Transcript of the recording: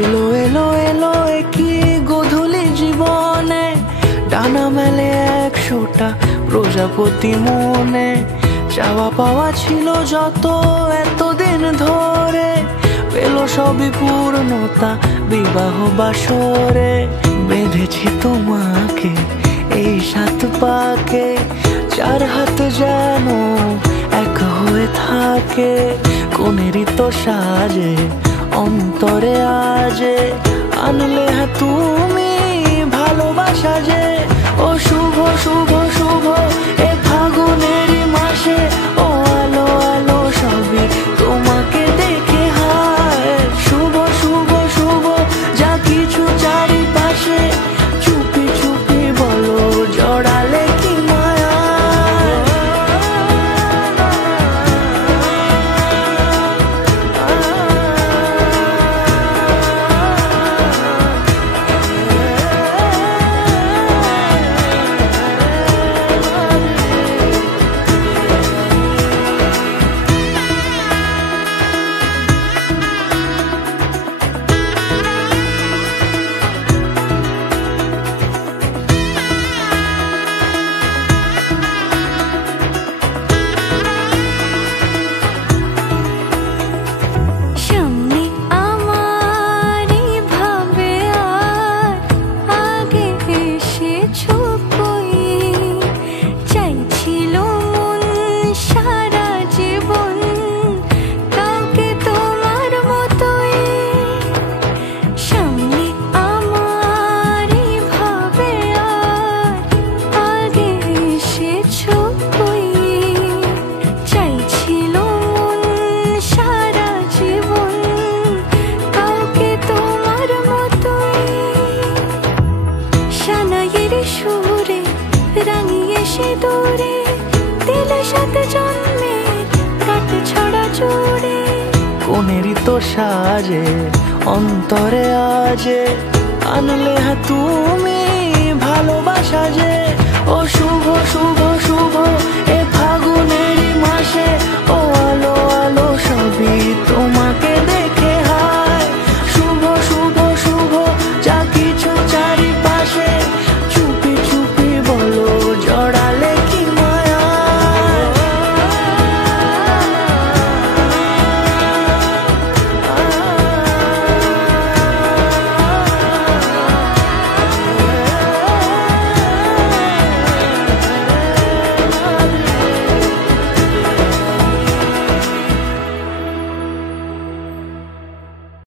এলো এলো এলো একই গোধূলি জীবনে, ডানা মেলে 100টা প্রজাপতি মনে। চাওয়া পাওয়া ছিল যত এতদিন ধরে, পেল সবই পূর্ণতা বিবাহ বাসরে। বেঁধেছি তোমাকে এই 7 পাকে, 4 হাত যেন এক হয়ে থাকে। কোনেরই তো সাজে অন্তরে আজে, আনলে হ্যাঁ তুমি ভালোবাসা যে। ও শুভ শুভ শুভ এ ফাগুনেরই মাসে, ও আলো আলো সবই তোমাকে দেখে হায়। শুভ শুভ শুভ যা কিছু চারিপাশে, চুপি চুপি বলো জড়ালে কি মায়া। কোনেরই তো সাজে অন্তরে আজে আনলে হ্যাঁ তুমি ভালোবাসা যে। ও শুভ শুভ শুভ